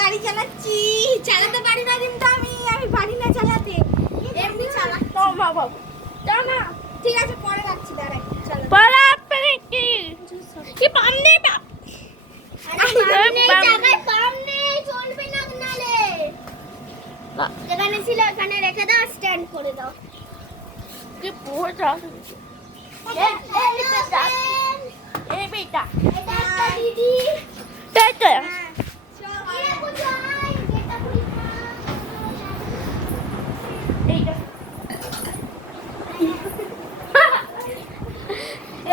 গাড়ি চালাচ্ছি, চালাতে পারি না কিন্তু আমি পারি না চালাতে, এমনি চালাচ্ছি। না ঠিক আছে, পরে রাখছি, দাঁড়াই যেখানে ছিল ওখানে রেখে দাও, স্ট্যান্ড করে দাও।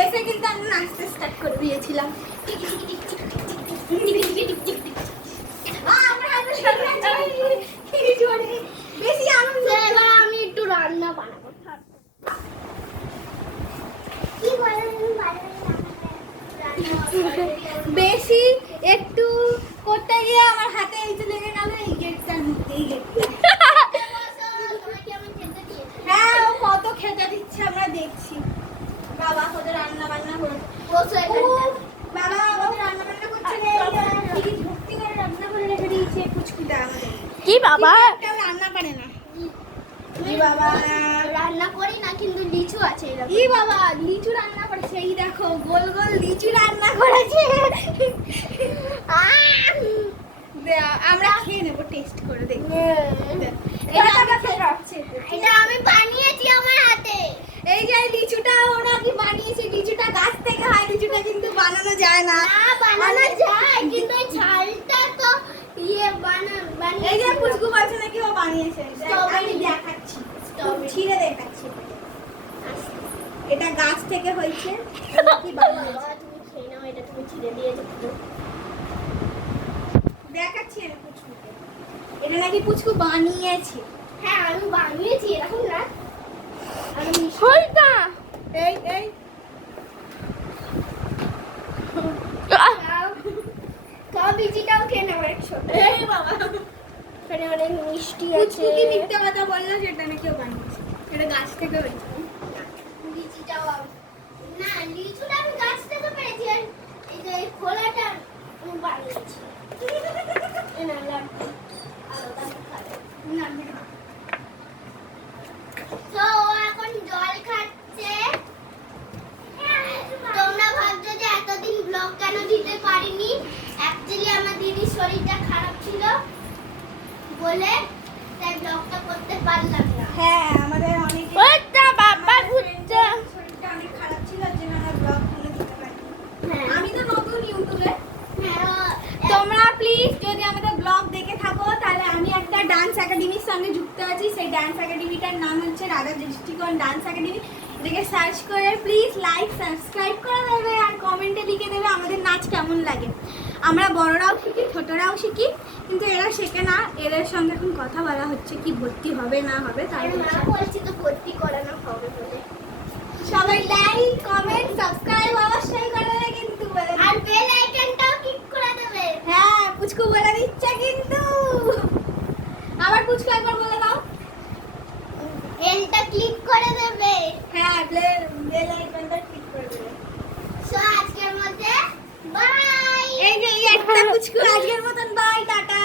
এসে কিন্তু আমি নাচতে স্টার্ট করে দিয়েছিলাম। বেশি আনন্দ, এবার আমি একটু রান্না বানাবো। বেশি একটু করতে গিয়ে আমার হাতে এই যে লেগে গেল এই গেটটার মধ্যে, এই গেটটা। হ্যাঁ, ও কত খেতে দিচ্ছে আমরা দেখছি। বাবা ওদের রান্না বান্না করছে, বাবা ওদের রান্না বান্না করছে, ভক্তি করে রান্না করে রেখে দিয়েছে পুচকুটা আমাদের। কি বাবা রান্না পারে না? কি বাবা রান্না করি না, কিন্তু লিচু আছে। কি বাবা লিচু রান্না করেছে, এই দেখো গোল গোল লিচু রান্না করেছে। আমরা খেয়ে নেবো, টেস্ট করে দেখবো। এটা আমি বানিয়েছি আমার হাতে। এই যে লিচুটা ওরা কি বানিয়েছে, লিচুটা গাছ থেকে হয়, লিচুটা কিন্তু বানানো যায় না। বানানো যায় কিন্তু এই ছালটা তো ইয়ে বানিয়ে। এই যে পুচকু বলছে নাকি ও বানিয়েছে, আমি দেখাচ্ছি, ছিঁড়ে দেখাচ্ছি। এটা গাছ থেকে হয়েছে, কি বাবা তুমি খেয়ে নাও, এটা তুমি ছিঁড়ে দিয়েছো। দেখাচ্ছি আমি পুচকুকে, এটা নাকি পুচকু বানিয়েছে। হ্যাঁ আমি বানিয়েছি, এরকম না আমি হইতা। এই এই বিচিটাও খেয়ে নেবো একসাথে। এই বাবা এখানে অনেক মিষ্টি আছে। কি মিথ্যা কথা বললো, সেটা নাকি কেউ বানিয়েছে, এটা গাছ থেকে হয়েছে। লিচিটাও না, লিচুটা আমি গাছ থেকে পেয়েছি, আর এই যে খোলাটা আমি বানিয়েছি। না লাগবে আলাদা খাবে না। তো এখন জল খাচ্ছে। তোমরা ভাবছো যে এতদিন ব্লগ কেন দিতে পারিনি, অ্যাকচুয়ালি আমার দিদির শরীরটা খারাপ ছিল বলে তাই ব্লগটা করতে পারলাম না। হ্যাঁ আমাদের অনেক বাবা ঘুরছে, শরীরটা অনেক খারাপ ছিল, যে আমরা ব্লগ করে দিতে পারিনি। হ্যাঁ আমি তো নতুন ইউটিউবে। হ্যাঁ তোমরা প্লিজ যদি আমাদের ব্লগ দেখে থাকো, তাহলে আমি একটা ডান্স একাডেমির সঙ্গে যুক্ত আছি। সেই ডান্স একাডেমিটার নাম হচ্ছে রাধা দৃষ্টিকোণ ডান্স একাডেমি। এটাকে সার্চ করে প্লিজ লাইক সাবস্ক্রাইব করে দেবে, আর কমেন্টে লিখে দেবে আমাদের নাচ কেমন লাগে। আমরা বড়রাও শিখি, ছোটরাও শিখি, কিন্তু এরা শেখে না। এদের সঙ্গে এখন কথা বলা হচ্ছে কি ভর্তি হবে না হবে, তাই বলছি তো ভর্তি করানো হবে বলে। সবাই লাইক কমেন্ট সাবস্ক্রাইব অবশ্যই করে দেবে কিন্তু, আর বেল আইকনটাও ক্লিক করে দেবে। হ্যাঁ পুচকু বলে দিচ্ছে কিন্তু, আবার পুচকু একবার বলে দাও, বেলটা ক্লিক করে দেবে। হ্যাঁ বেল আইকনটা ক্লিক করে দেবে। সো আজকের মধ্যে বাই। এই যে একটা পুচকু আজকের মতন বাই, টাটা।